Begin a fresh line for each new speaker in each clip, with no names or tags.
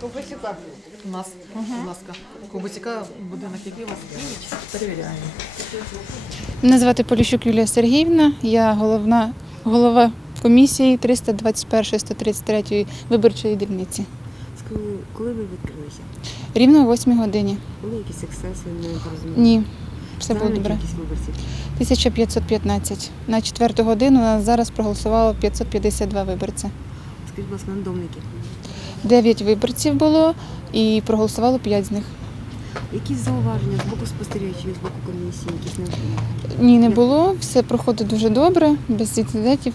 Ковбасюка.
У нас, будь ласка, Кубусіка, будинок, який у вас перевіряємо.
Мене звати Поліщук Юлія Сергіївна. Я головна голова комісії 321-133 виборчої дільниці.
Коли ви відкрилися?
Рівно о 8 годині.
Були якісь ексцеси, не порозуміння?
Ні, все було добре.
кількість виборців.
1515. На четверту годину у нас зараз проголосувало 552 виборця.
Скажіть, будь ласка, надомники.
9 виборців було і проголосувало 5 з них.
Якісь зауваження з боку спостерігачів, з боку комісії, якісь не було?
Ні, не було. Все проходить дуже добре, без інцидентів.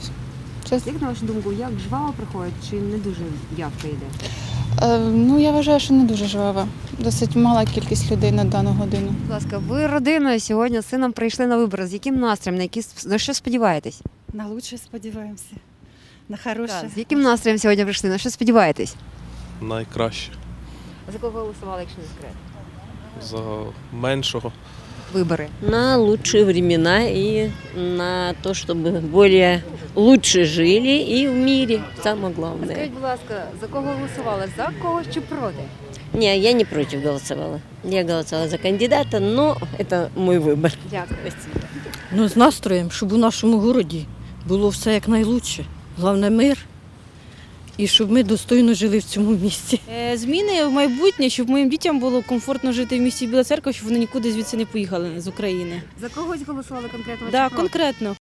Все
Як на вашу думку, як жваво проходить, чи не дуже явка йде?
Е, ну, я вважаю, що не дуже жвава. Досить мала кількість людей на дану годину.
Будь ласка, ви родиною сьогодні з сином прийшли на вибори. З яким настроєм, на, які, на що сподіваєтесь?
На лучше сподіваємося. На хороше.
Так, з яким настроєм сьогодні прийшли? На що сподіваєтесь?
найкраще
За кого голосували, якщо не секрет?
за меншого.
Вибори.
на лучшие времена и на то, чтобы более лучше жили и в мире, самое главное.
Скажіть, будь ласка, за кого голосували? За когось чи проти?
Не, я не против голосовала. Я голосовала за кандидата, но это мой выбор.
Дякую.
Ну, з настроєм, щоб у нашому городі було все якнайлучше. Головне мир. і щоб ми достойно жили в цьому місті.
Е, Зміни в майбутнє, щоб моїм дітям було комфортно жити в місті Біла Церква, щоб вони нікуди звідси не поїхали з України.
За когось голосували конкретно? чи
Да, конкретно.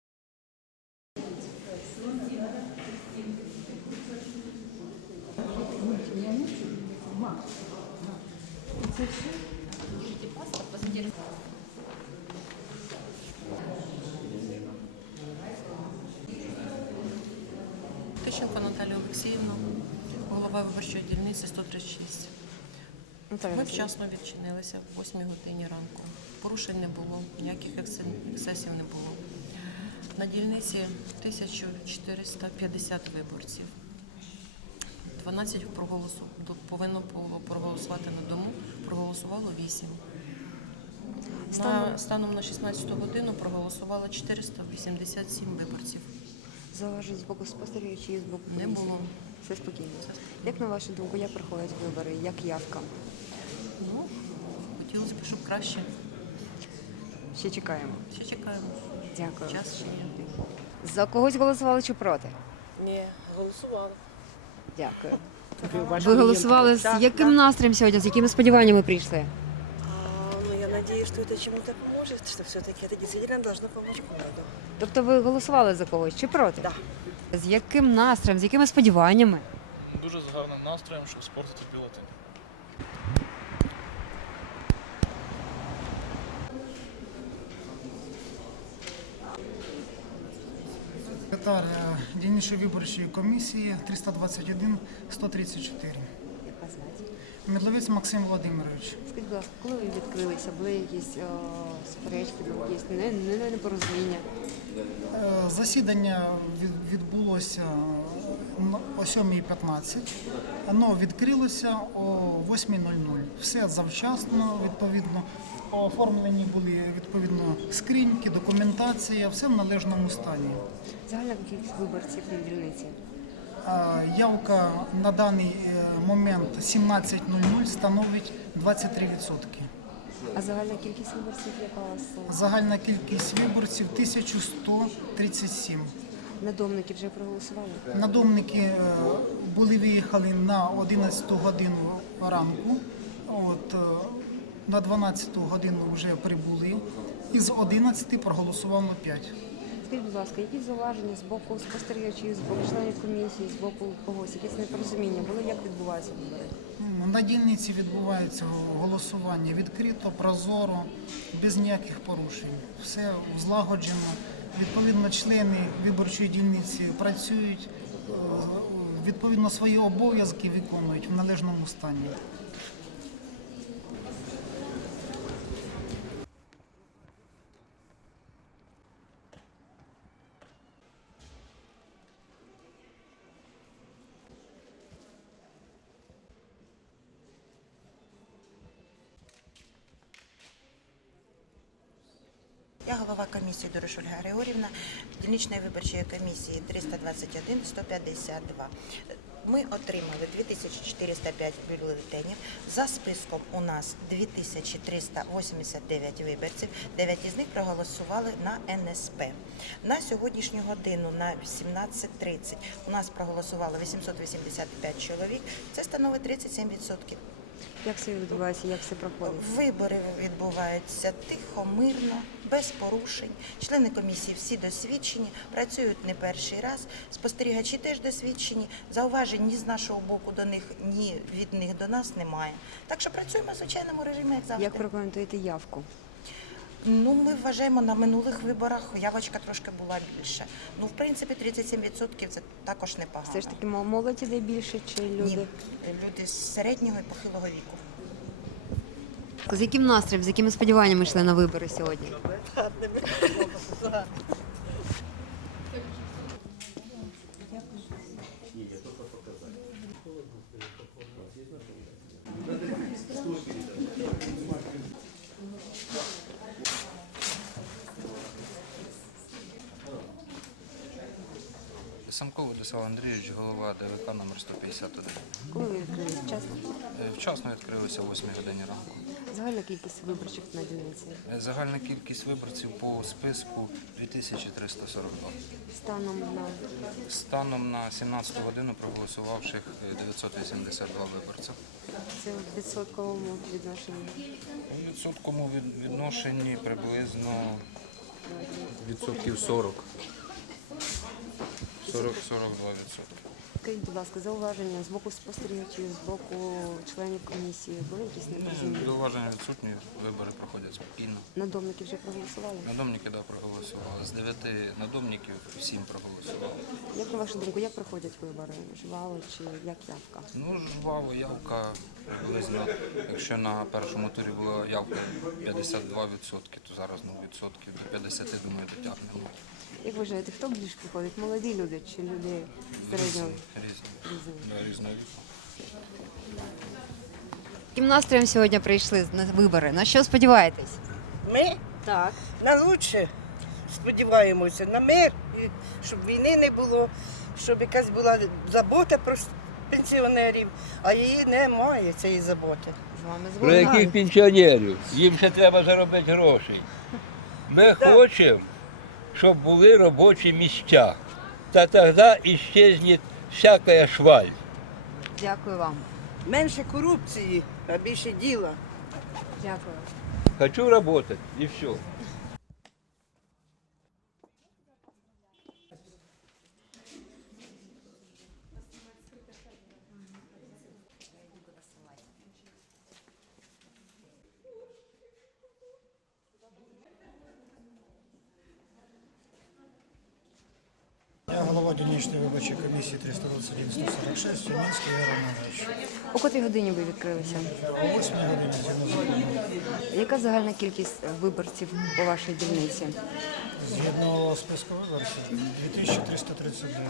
Тищенко Наталія Олексіївна, голова виборчої дільниці 136.
Ну,
Ми вчасно відчинилися в 8 годині ранку. Порушень не було, ніяких ексе- ексцесів не було. На дільниці 1450 виборців. 12 проголосу... повинно було проголосувати на дому, проголосувало 8. На, станом на 16 годину проголосувало 487 виборців.
Зауважень з боку спостерігачів, з боку
Не
комісії?
було.
Все спокійно. Як на вашу думку, як проходять вибори, як явка?
Ну, хотілося б, щоб краще.
Ще чекаємо.
Ще чекаємо.
Дякую.
Час ще є.
За когось голосували чи проти?
Ні, голосували.
Дякую. Ви голосували з яким настроєм сьогодні, з якими сподіваннями прийшли?
А, ну, я надеюсь, что это чему-то поможет, что все-таки это действительно должно помочь городу.
Тобто ви голосували за когось чи проти?
Да.
З яким настроєм, з якими сподіваннями?
Дуже з гарним настроєм, щоб спортити бюлетень.
Секретар е, дільничої виборчої комісії 321 134. Медловець Максим Володимирович.
Скажіть, будь ласка, коли ви відкрилися, були якісь о, суперечки, були якісь не, не, не, непорозуміння?
Е, Засідання від- відбулося е, о 7.15. Воно відкрилося о 8.00. Все завчасно, відповідно. Оформлені були відповідно скриньки, документація, все в належному стані.
Загальна кількість виборців на дільниці.
Явка на даний е, момент 17.00 становить 23%.
А загальна кількість виборців, яка у вас
Загальна кількість виборців 1137.
надомники вже проголосували?
Надомники е, були виїхали на 11 годину ранку. От, е, на 12 годину вже прибули. Із 11 проголосувало 5.
Скажіть, будь ласка, які зауваження з боку спостерігачів, з боку членів комісії, з боку когось, якісь непорозуміння були, як відбуваються вибори?
На дільниці відбувається голосування відкрито, прозоро, без ніяких порушень. Все злагоджено. Відповідно, члени виборчої дільниці працюють, е, відповідно свої обов'язки виконують в належному стані.
Я голова комісії Дорошуль Григорівна, дільничної виборчої комісії 321-152.
Ми отримали 2405 бюлетенів. За списком у нас 2389 виборців. 9 із них проголосували на НСП. На сьогоднішню годину на 17.30 у нас проголосувало 885 чоловік. Це становить 37%.
Як все відбувається, як все проходить?
Вибори відбуваються тихо, мирно, без порушень. Члени комісії всі досвідчені, працюють не перший раз. Спостерігачі теж досвідчені. Зауважень ні з нашого боку до них, ні від них до нас немає. Так що працюємо в звичайному режимі, як завжди.
Як прокоментуєте явку?
Ну, ми вважаємо на минулих виборах явочка трошки була більше. Ну, в принципі, 37% це також непогано.
Все ж таки мо- молодь іде більше чи люди?
Ні,
люди?
люди з середнього і похилого віку.
З яким настроєм, з якими сподіваннями йшли на вибори сьогодні?
Самко Владислав Андрійович, голова ДВК номер 151.
Коли ви відкрили? Вчасно?
Е, Вчасно відкрилися о 8 годині ранку.
Загальна кількість виборчих на дільниці.
Е, Загальна кількість виборців по списку 2342.
Станом на
Станом на 17 годину проголосувавших е, 982 виборців.
це в відсотковому відношенні.
У відсотковому відношенні приблизно
Відсотків 40.
40 42 відсотки.
Скажіть, будь ласка, зауваження з боку спостерігачів, з боку членів комісії були якісь непорозуміння?
Зауваження відсутні, вибори проходять спокійно.
Надомники вже проголосували.
Надомники да, проголосували. З 9 надомників 7 проголосували.
Як на вашу думку, як проходять вибори? Жваво чи як явка?
Ну, жваво, явка приблизно, якщо на першому турі була явка 52%, то зараз ну, відсотків до 50, думаю, дотягнемо.
Як вважаєте, хто більше приходить? Молоді люди чи люди середнього?
Різні, да.
Яким настроєм сьогодні прийшли на вибори? На що сподіваєтесь?
Ми
Так.
на лучше сподіваємося, на мир, і щоб війни не було, щоб якась була забота про пенсіонерів, а її немає, цієї заботи.
З вами
Про яких пенсіонерів? Їм ще треба заробити гроші. Ми хочемо, щоб були робочі місця. Та тоді іщезне всяка шваль.
Дякую вам.
Менше корупції, а більше діла.
Дякую.
Хочу работать і все.
Я голова дільничної виборчої комісії 321 146 Мінський Ігор Романович.
У котрій годині ви відкрилися?
О 8 годині згідно закону.
Яка загальна кількість виборців у вашій дільниці?
Згідно списку виборців 2339.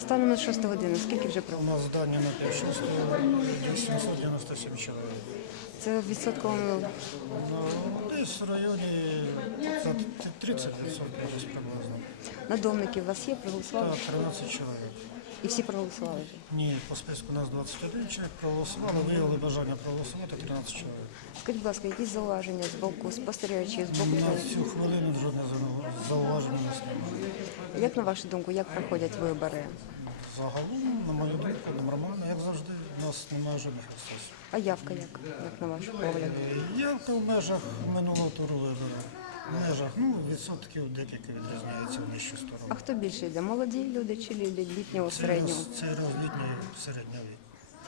Станом на 6 годину, скільки вже
У нас здання на 5 6 897 чоловік.
це в відсотковому
Ну, десь в районі за 30 десь приблизно.
Надомники у вас є, проголосували?
Так, 13 чоловік.
І всі проголосували вже.
Ні, по списку у нас 21 чоловік проголосували, виявили бажання проголосувати 13 чоловік.
Скажіть, будь ласка, якісь зауваження з боку спостерігачів, з боку
На цю хвилину жодне зауваження не немає.
Як на вашу думку, як проходять вибори?
Загалом, на мою думку, нормально, як завжди, у нас немає жодних ексцесів.
А явка як, як на ваш погляд?
Е, Явка в межах минулого туру виборів. Межах, ну, відсотків декілька відрізняється в нижчу
А хто більше йде? Молоді люди чи люди літнього
Це
середнього?
роз- Це розлітній середній вік.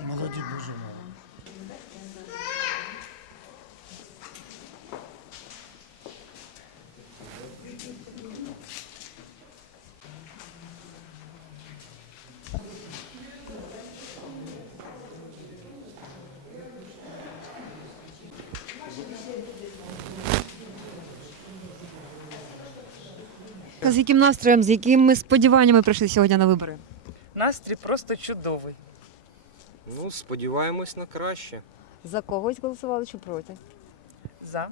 Молоді дуже мало.
З яким настроєм, з якими сподіваннями прийшли сьогодні на вибори?
Настрій просто чудовий.
Ну, сподіваємось на краще.
За когось голосували чи проти?
За.